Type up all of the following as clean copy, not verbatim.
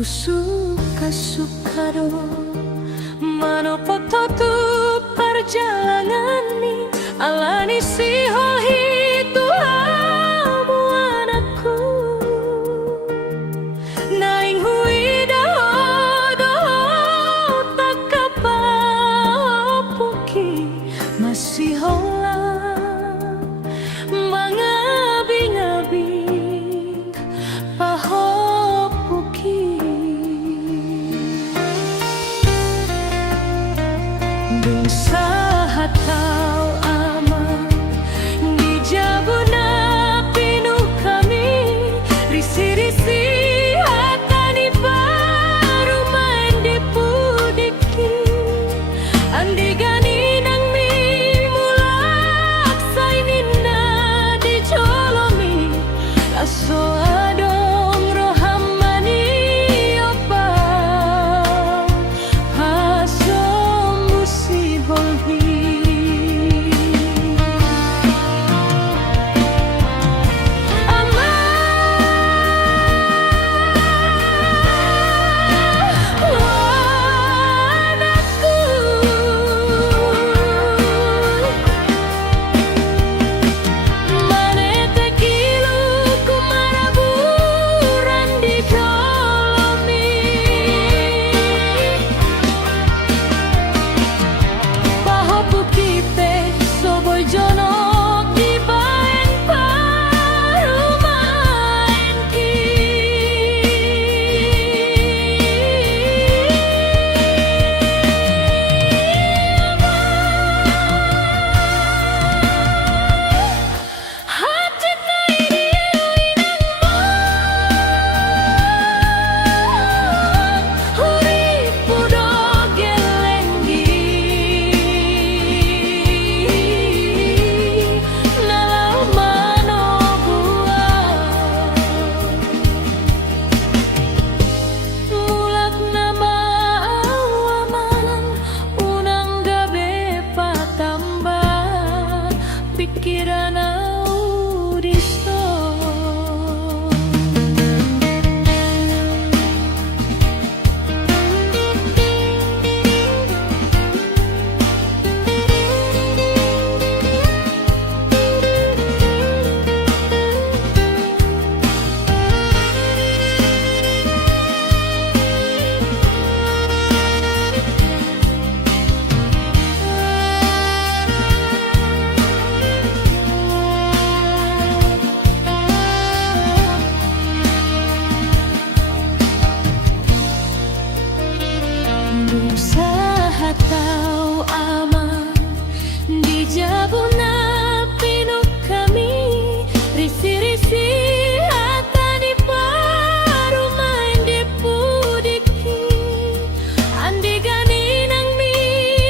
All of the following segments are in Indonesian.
Ku suka-suka do manopo tu perjalanan ni alani si itu amu anakku naing hui do tak kapapuki masih hola mangabing-abing pahopuki dung sahat tau aman di jabuna pinuh kami risi-risi hatani baru main di pudiki andi gani nang mi mulak sainina di jolomi aso adong rohamani opa aso bolhi ama anakku manete kilu ku maraburan di jolomi pahopukipe soboy jonok di baen parumaen ki hati na huripu do gelenggi nalau mano mulak nama awamanan unang gabe patambah pikiran audisto usaha tau aman di jabuna pinuh kami risi-risi hatani baru main di pudiki andi gani nang mi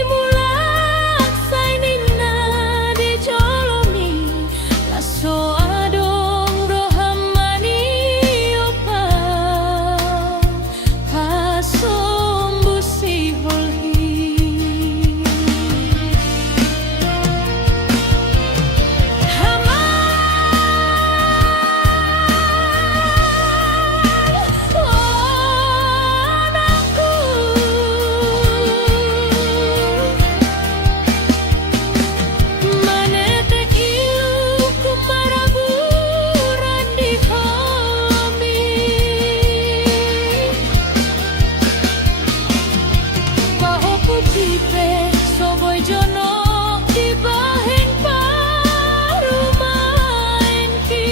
mulak sainina di jolomi laso adong rohamani opa pasom busi bolhi hama anakku manete kilu ku maraburan di homi pahopukipe soboy jonok di bahen parumaen ki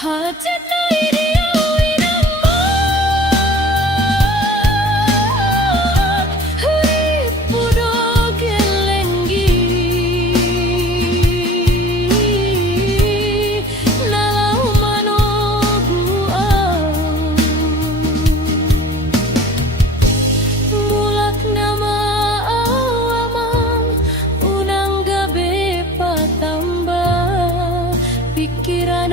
hati na huripu do gelenggi nalau mano mulak nama awaman unang gabe patambah pikiran